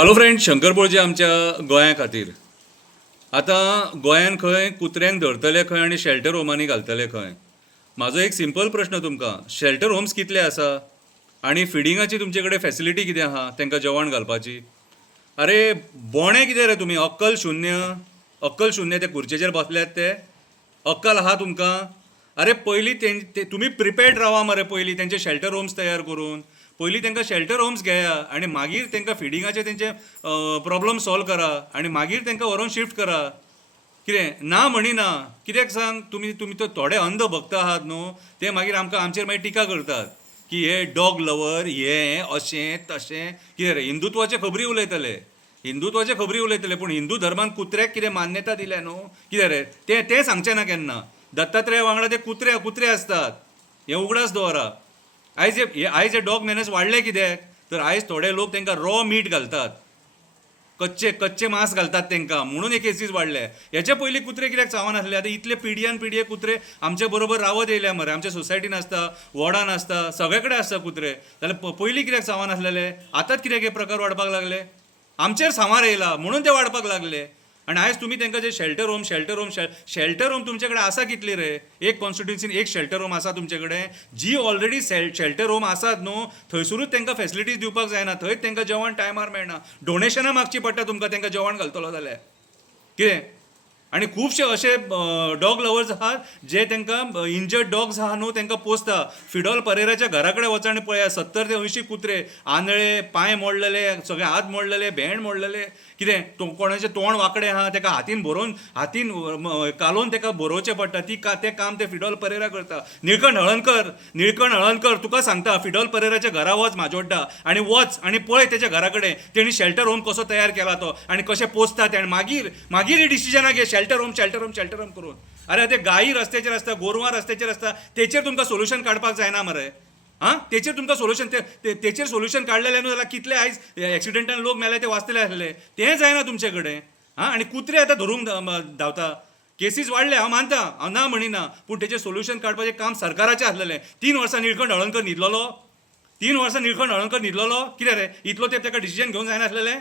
Hello friend, Shankar बोळजे आमच्या गोंया खातीर. आतां गोंयान खंय कुत्र्यांक धरतले खंय आनी शेल्टर होमांनी घालतले खंय. म्हाजो एक सिंपल प्रश्न तुमकां, शेल्टर होम्स कितले आसा आनी फिडिंगाची तुमचे कडेन फॅसिलिटी कितें आहा तांकां जेवण घालपाची? अरे बोणे कितें रे तुमी, अक्कल शुन्य ते खुर्चेचेर बसल्यात ते? अक्कल आहा तुमकां? अरे पयलीं तुमी प्रिपेर्ड रावा मरे, पयलीं तेंचे शेल्टर होम्स तयार करून. पयलीं तांकां शेल्टर होम्स घेया आनी मागीर तांकां फिडिंगाचे तेंचे प्रॉब्लम सॉल्व करा आनी मागीर तांकां व्हरोन शिफ्ट करा. कितें ना म्हणिना, कित्याक सांग? तुमी तुमी तो थोडे अंध भक्त आहात न्हू, ते मागीर आमचेर मागीर टिका करतात की हे डॉग लवर, हे अशें तशें. कितें रे, हिंदुत्वाचे खबरी उलयतले, पूण हिंदू धर्मान कुत्र्याक कितें मान्यता दिल्या न्हू, कितें रे ते सांगचे ना केन्ना. दत्तात्रेय वांगडा ते कुत्रे असतात, हें उगडास दवरा. आयज हे डॉग मेनस वाडले कित्याक? तर आयज थोडे लोक तांकां रॉ मीट घालतात, कच्चे मांस घालतात तांकां, म्हणून हे केसीस वाडले. हेच्या पयलीं कुत्रे कित्याक चावनासले? आतां इतले पिडयान कुत्रे आमचे बरोबर रावत येयल्या मरे. आमच्या सोसायटीन आसता, वॉर्डान आसता, सगळे कडेन आसता कुत्रे. जाल्यार पयलीं कित्याक चावनासलेले? आतांच कित्याक हे प्रकार वाडपाक लागले? आमचेर सांबार येयला म्हणून ते वाडपाक लागले. आनी आयज तुमी तांकां जे शेल्टर होम तुमचे कडेन आसा कितले रे? एक कॉन्स्टिट्युन्सीन एक शेल्टर होम आसा तुमचे कडेन? जी ऑलरेडी शेल्टर होम आसात न्हू, थंयसरूच तांकां फॅसिलिटीज दिवपाक जायना, थंयच तांकां जेवण टायमार मेळना. डोनेशनां मागची पडटा तुमकां तांकां जेवण घालतलो जाल्यार. कितें? आनी खुबशे अशे डॉग लवर्स आहात जे तांकां इंजर्ड डॉग्स आहा न्हू तांकां पोसता. फिडॉल परेराच्या घरा कडेन वचा आनी पळया, 70 ते 80 कुत्रे, आंधळे, पांय मोडलेले, सगळे हात मोडलेले, भेंड मोडलेले. कितें? कोणाचें तोंड वांकडें आहा, ताका हातीन कालोवन ताका बरोवचें पडटा. तें काम ते फिडॉल परेरा करता. निळकंठ हळर्णकर तुका सांगता, फिडॉल परेराच्या घरा वच म्हाजोड्डा आनी वच आनी पळय तेच्या घरा कडेन तेणी शेल्टर होम कसो तयार केला तो आनी कशें पोसता ते. आनी मागीर ही डिसिजनां घे शेल्टर होम करून. अरे ते गायी रस्त्याचेर आसता, गोरवां रस्त्याचेर आसता, तेचेर तुमकां सोल्युशन काडपाक जायना मरे. तेचेर तुमकां सोल्युशन तेचेर सोल्युशन काडलेलें न्हू जाल्यार कितले आयज एक्सिडेंटान लोक मेले ते वाचतले आसले. तें जायना तुमचे कडेन. आनी कुत्रे आतां धरूंक धांवता. केसीस वाडले, हांव मानता, हांव ना म्हणिना, पूण तेचेर सोल्युशन काडपाचें काम सरकाराचें आसलेलें. 3 वर्सां निळकंठ हळर्णकर न्हिदलोलो. कितें रे, इतलो तेंप ताका डिसिजन घेवंक जायनासलेलें?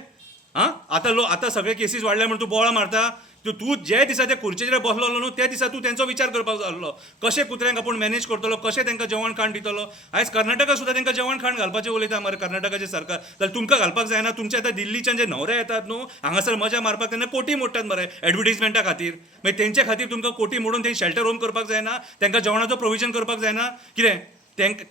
आतां सगळे केसीस वाडले म्हणून तूं बोवाळ मारता? तूं जे दिसा त्या खुर्चेचेर बसलो न्हू, त्या दिसा तूं तेंचो विचार करपाक जाय आसलो. कशें कुत्र्यांक आपूण मॅनेज करतलो, कशें तांकां जेवण खाण दितलो. आयज कर्नाटका सुद्दां तांकां जेवण खाण घालपाचें उलयता मरे कर्नाटकाचें सरकार. जाल्यार तुमकां घालपाक जायना? तुमचे आतां दिल्लीच्यान जे न्हवरे येतात न्हू हांगासर मजा मारपाक, तेन्ना कोटी मोडटात मरे एडवर्टिजमेंटा खातीर. मागीर तेंचे खातीर तुमकां कोटी मोडून तें शेल्टर होम करपाक जायना? तांकां जेवणाचो प्रोविजन करपाक जायना? कितें?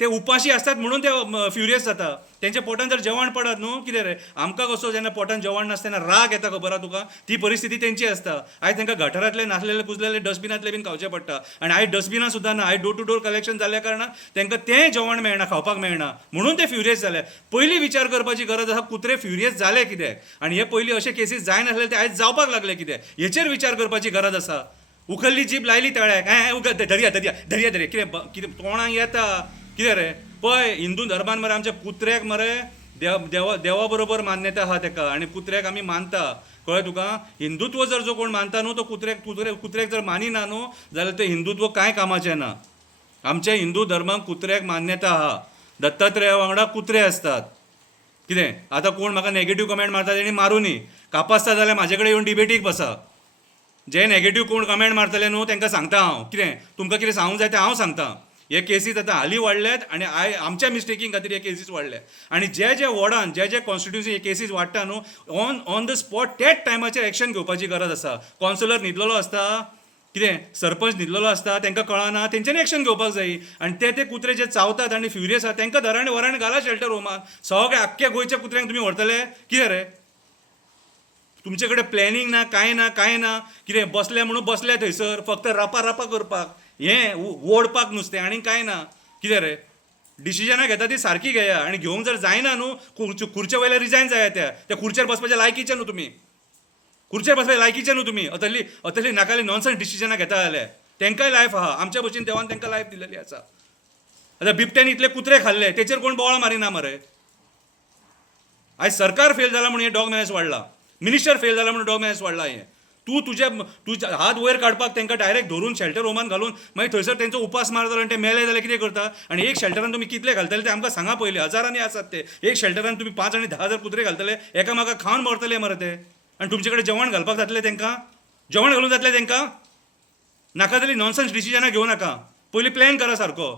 ते उपाशी आसतात म्हणून ते फ्युरियस जाता. तेंच्या पोटान जर जेवण पडत न्हू, कितें रे, आमकां कसो जेन्ना पोटान जेवण नासतना राग येता खबर आहा तुका? ती परिस्थिती तेंची आसता. आयज तांकां गटारांतले नासलेले कुजलेले डस्टबिनांतले बीन खावचें पडटा. आनी आयज डस्टबिनां सुद्दां ना. आयज डोर टू डोर कलेक्शन जाल्ल्या कारणान तांकां तें जेवण मेळना, खावपाक मेळना, म्हणून ते फ्युरियस जाले. पयलीं विचार करपाची गरज आसा, कुत्रे फ्युरियस जाले कित्याक? आनी हे पयलीं अशे केसीस जायनासले ते आयज जावपाक लागले कित्याक? हेचेर विचार करपाची गरज आसा. उखल्ली जीब लायली तळ्याक, धरया कितें तोंडाक येता. कितें रे, पळय हिंदू धर्मान मरे आमच्या कुत्र्याक मरे देवा बरोबर मान्यता आहा ताका, आनी कुत्र्याक आमी मानता. कळ्ळें तुका? हिंदुत्व जर जो कोण मानता न्हू तो कुत्र्याक जर मानिना न्हू जाल्यार ते हिंदुत्व कांय कामाचें ना. आमच्या हिंदू धर्माक कुत्र्याक मान्यता आहा. दत्तात्रेया वांगडा कुत्रे आसतात. कितें? आतां कोण म्हाका नॅगेटिव्ह कमेंट मारता तेणी मारुनी, कापासता जाल्यार म्हाजे कडेन येवन डिबेटीक बसा. जे नॅगेटिव्ह कोण कमेंट मारतले न्हू तांकां सांगता हांव, कितें तुमकां कितें सांगूंक जाय तें हांव सांगता. हे केसीस आतां हालीं वाडल्यात आनी आमच्या मिस्टेकींग खातीर हे केसीस वाडले. आनी जे वॉर्डान जे कॉन्स्टिट्युन्सी हे केसीस वाडटा न्हू, ऑन द स्पॉट तेच टायमाचेर एक्शन घेवपाची गरज आसा. कॉन्सलर न्हिदलेलो आसता, कितें सरपंच न्हिदलेलो आसता, तांकां कळना, तेंच्यांनी एक्शन घेवपाक जाय. आनी ते कुत्रे जे चावतात आनी फ्युरियस आसा तांकां धरांनी वरांनी घाला शेल्टर होमाक. सगळे आख्ख्या गोंयच्या कुत्र्यांक तुमी व्हरतले? कितें रे, तुमचे कडेन प्लॅनिंग ना, कांय ना. कितें बसले म्हणून बसले थंयसर फक्त रपा करपाक, हें ओडपाक नुस्तें, आनी कांय ना. कितें रे, डिसिजनां घेता ती सारकी घेया. आनी घेवंक जर जायना न्हू, खुर्चे वयल्यार रिजायन जाया. त्या खुर्चेर बसपाच्या लायकीचे न्हू तुमी. अतली नाकाली नॉनसेन्स डिसिजनां घेता जाल्यार तांकांय लायफ आहा. आमच्या भशेन देवान तांकां लायफ दिलेली आसा. आतां बिबट्यान इतले कुत्रे खाल्ले, तेचेर कोण बोवाळ मारिना मरे. आयज सरकार फेल जाला म्हणून हे डॉग मॅनेज वाडला, मिनिस्टर फेल जाला म्हणून डॉग मॅनेज वाडला. हें तूं तुजे हात वयर काडपाक तांकां डायरेक्ट धरून शेल्टर होमान घालून मागीर थंयसर तेंचो उपास मारतलो आनी ते मेले जाल्यार कितें करता आनी एक शेल्टरान तुमी कितले घालतले ते आमकां सांगा पयलीं हजारांनी आसात ते एक शेल्टरान तुमी 5 आनी 10,000 कुत्रे घालतले एकामेकाक खावन मरतले मरे ते आनी तुमचे कडेन जेवण घालपाक जातलें तांकां जेवण घालूंक जातलें तांकां नाका जाली नॉनसेन्स डिसिजनां घेवं नाका पयलीं प्लॅन करा सारको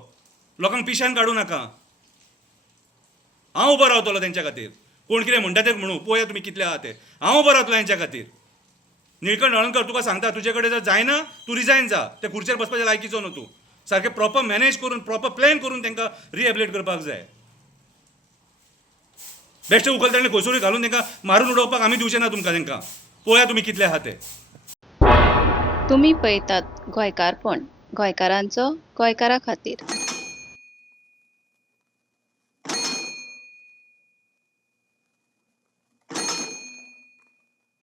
लोकांक पिश्यान काडूं नाका हांव उबो रावतलो तेंच्या खातीर कोण कितें म्हणटा तें म्हणूं पळोवया तुमी कितले आहा ते हांव उबो रावतलो हेंच्या खातीर निळकंठ हळर्णकर तुका सांगता तुजे कडेन जर जायना तूं रिजायन जा त्या खुर्चेर बसपाच्या लायकीचो न्हू तूं सारकें प्रॉपर मॅनेज करून प्रॉपर प्लॅन करून तांकां रिहॅबिलिट करपाक जाय बेश्टे उखलताले खंयसरूय घालून तांकां मारून उडोवपाक आमी दिवचे ना तुमकां तांकां पळोवया तुमी कितले आहा ते तुम्ही पळयतात गोंयकारपण गोंयकारांचो गोंयकारा खातीर.